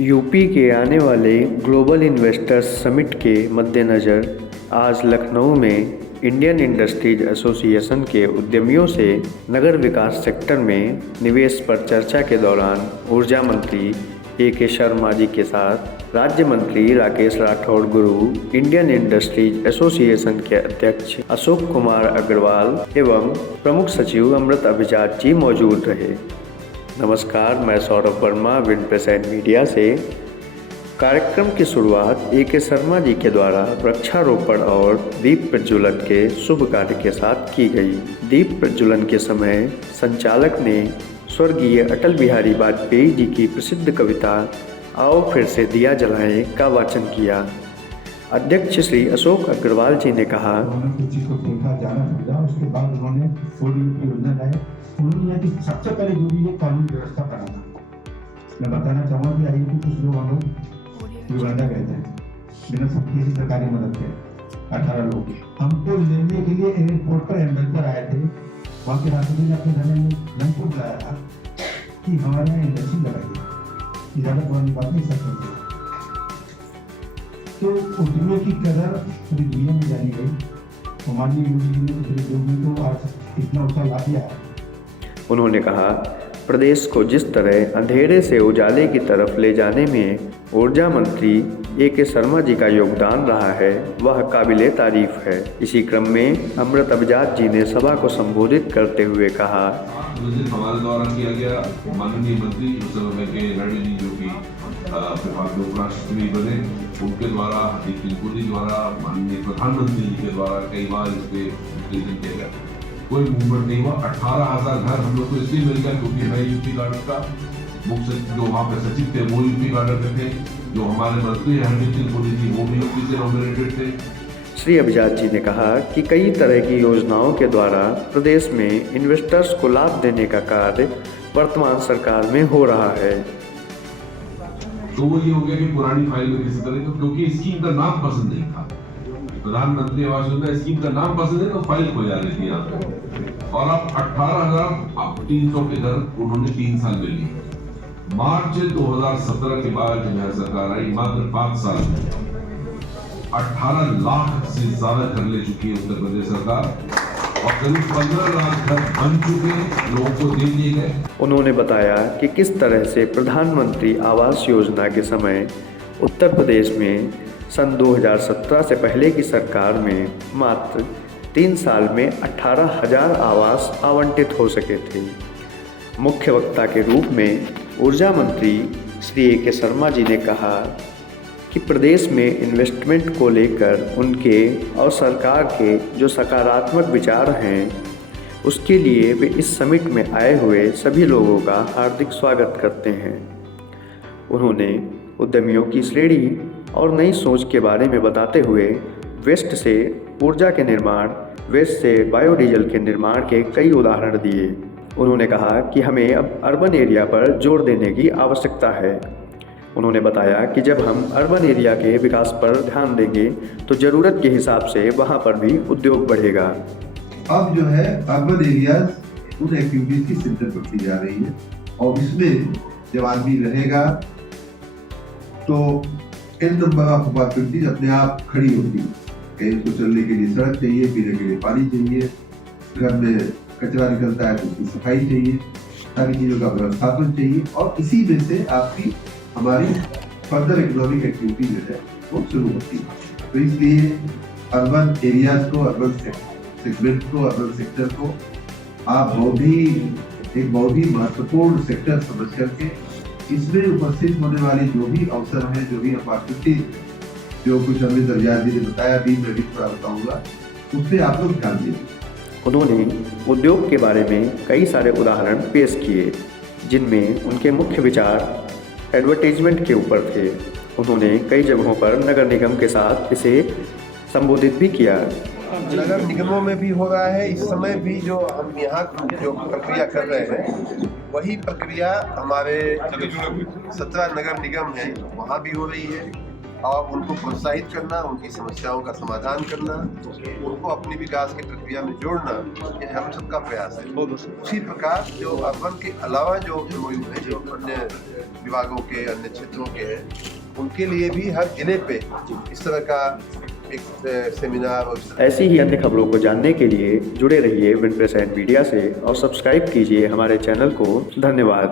UP के आने वाले ग्लोबल इन्वेस्टर्स समिट के मद्देनज़र आज लखनऊ में इंडियन इंडस्ट्रीज एसोसिएशन के उद्यमियों से नगर विकास सेक्टर में निवेश पर चर्चा के दौरान ऊर्जा मंत्री ए.के. शर्मा जी के साथ राज्य मंत्री राकेश राठौड़ गुरु, इंडियन इंडस्ट्रीज एसोसिएशन के अध्यक्ष अशोक कुमार अग्रवाल एवं प्रमुख सचिव अमृत अभिजात जी मौजूद रहे। नमस्कार, मैं Saurabh Verma, wind present media से। कार्यक्रम की शुरुआत ए.के. शर्मा जी के द्वारा वृक्षारोपण और दीप प्रज्वलन के शुभ कार्य के साथ की गई। दीप प्रज्वलन के समय संचालक ने स्वर्गीय अटल बिहारी वाजपेयी जी की प्रसिद्ध कविता आओ फिर से दिया जलाएं का वाचन किया। अध्यक्ष श्री अशोक अग्रवाल जी ने कहा, उसके बाद उन्होंने योजना लाई। उन्होंने कि सबसे पहले जो भी ये कानून व्यवस्था बना था, मैं बताना चाहूँगा कि आइए कि कुछ लोग हम लोग युगांडा गए थे बिना किसी सरकारी मदद के। 18 लोग हमको लेने के लिए एयरपोर्ट पर एम्बेसडर आए थे। वहाँ के राष्ट्रपति ने अपने घर में हमको बुलाया था कि हमारे यहाँ इंडस्ट्री लगाइए। ज़्यादा पुरानी बात नहीं सकते। तो उद्यमियों की कदर पूरी दुनिया में जानी गई। हमारी ने तो आज इतना ऊँचा ला दिया है। उन्होंने कहा, प्रदेश को जिस तरह अंधेरे से उजाले की तरफ ले जाने में ऊर्जा मंत्री ए.के. शर्मा जी का योगदान रहा है, वह काबिले तारीफ है। इसी क्रम में अमृत अभिजात जी ने सभा को संबोधित करते हुए कहा, हमारे द्वारा किया गया माननीय मंत्री उस समय के रेड्डी जी जो कि उपराष्ट्रपति बने, उनके द्वारा पुरी द्वारा माननीय प्रधानमंत्री जी के द्वारा कई बार इस पे किया गया। कोई मूवमेंट नहीं हुआ। 18,000 घर हम लोग को इसलिए मिल गया क्योंकि मैं यूपी गार्डन का मुख्य जो वहाँ पे सचिव थे वो यूपी गार्डन के थे, जो हमारे मंत्री हरदीप पुरी जी वो भी यूपी से नॉमिनेटेड थे। श्री अभिजात जी ने कहा कि कई तरह की योजनाओं के द्वारा प्रदेश में इन्वेस्टर्स को लाभ देने का कार्य वर्तमान सरकार में हो रहा है। तो वो ये हो गया कि पुरानी फाइल में किसी तरह क्योंकि स्कीम का नाम पसंद नहीं था। प्रधानमंत्री आवास योजना स्कीम का नाम पसंद है तो फाइल खो जा रही थी यहाँ पे। और अब 18,300 के घर उन्होंने 3 साल में लिए। मार्च 2017 के बाद जब यह सरकार आई, मात्र 5 साल में 18 लाख से ज्यादा घर ले चुकी है उत्तर प्रदेश सरकार और करीब 15 लाख घर बन चुके लोगों को दे दिए गए। उन्होंने बताया कि किस तरह से प्रधानमंत्री आवास योजना के समय उत्तर प्रदेश में सन 2017 से पहले की सरकार में मात्र 3 साल में 18,000 आवास आवंटित हो सके थे। मुख्य वक्ता के रूप में ऊर्जा मंत्री श्री ए.के. शर्मा जी ने कहा कि प्रदेश में इन्वेस्टमेंट को लेकर उनके और सरकार के जो सकारात्मक विचार हैं, उसके लिए वे इस समिट में आए हुए सभी लोगों का हार्दिक स्वागत करते हैं। उन्होंने उद्यमियों की श्रेणी और नई सोच के बारे में बताते हुए वेस्ट से ऊर्जा के निर्माण, वेस्ट से बायोडीजल के निर्माण के कई उदाहरण दिए। उन्होंने कहा कि हमें अब अर्बन एरिया पर जोर देने की आवश्यकता है। उन्होंने बताया कि जब हम अर्बन एरिया के विकास पर ध्यान देंगे तो ज़रूरत के हिसाब से वहाँ पर भी उद्योग बढ़ेगा। अब जो है अर्बन एरियाज उन एक्टिविटीज की सेंटर बढ़ती जा रही है और इसमें जब आदमी रहेगा तो इन नंबर ऑफ अपॉर्चुनिटीज अपने आप खड़ी होती है। कहीं उसको चलने के लिए सड़क चाहिए, पीने के लिए पानी चाहिए, घर में कचरा निकलता है तो उसकी सफाई चाहिए, सारी चीज़ों का व्यवस्थापन चाहिए और इसी में से आपकी हमारी फर्दर इकोनॉमिक एक्टिविटी जो है वो शुरू होती है। तो इसलिए अर्बन एरियाज को, अर्बन सेगमेंट को, अर्बन सेक्टर को आप बहुत ही महत्वपूर्ण सेक्टर समझ करके इसमें उपस्थित होने वाली जो भी अवसर है, जो भी अपॉर्चुनिटी, जो कुछ अमित अभिजात जी ने बताया भी मैं भी थोड़ा बताऊंगा, उस पर आप लोग ध्यान दीजिए। उन्होंने उद्योग के बारे में कई सारे उदाहरण पेश किए जिनमें उनके मुख्य विचार एडवर्टाइजमेंट के ऊपर थे। उन्होंने कई जगहों पर नगर निगम के साथ इसे संबोधित भी किया। नगर निगमों में भी हो रहा है। इस समय भी जो हम यहाँ जो प्रक्रिया कर रहे हैं वही प्रक्रिया हमारे 17 नगर निगम है वहाँ भी हो रही है और उनको प्रोत्साहित करना, उनकी समस्याओं का समाधान करना, उनको अपनी विकास की प्रक्रिया में जोड़ना, ये हम सबका प्रयास है। उसी प्रकार जो अर्बन के अलावा जो MOU है, जो अन्य विभागों के, अन्य क्षेत्रों के हैं, उनके लिए भी हर जिले पे इस तरह का एक सेमिनार और ऐसी ही अन्य खबरों को जानने के लिए जुड़े रहिए विन प्रेस एंड मीडिया से और सब्सक्राइब कीजिए हमारे चैनल को। धन्यवाद।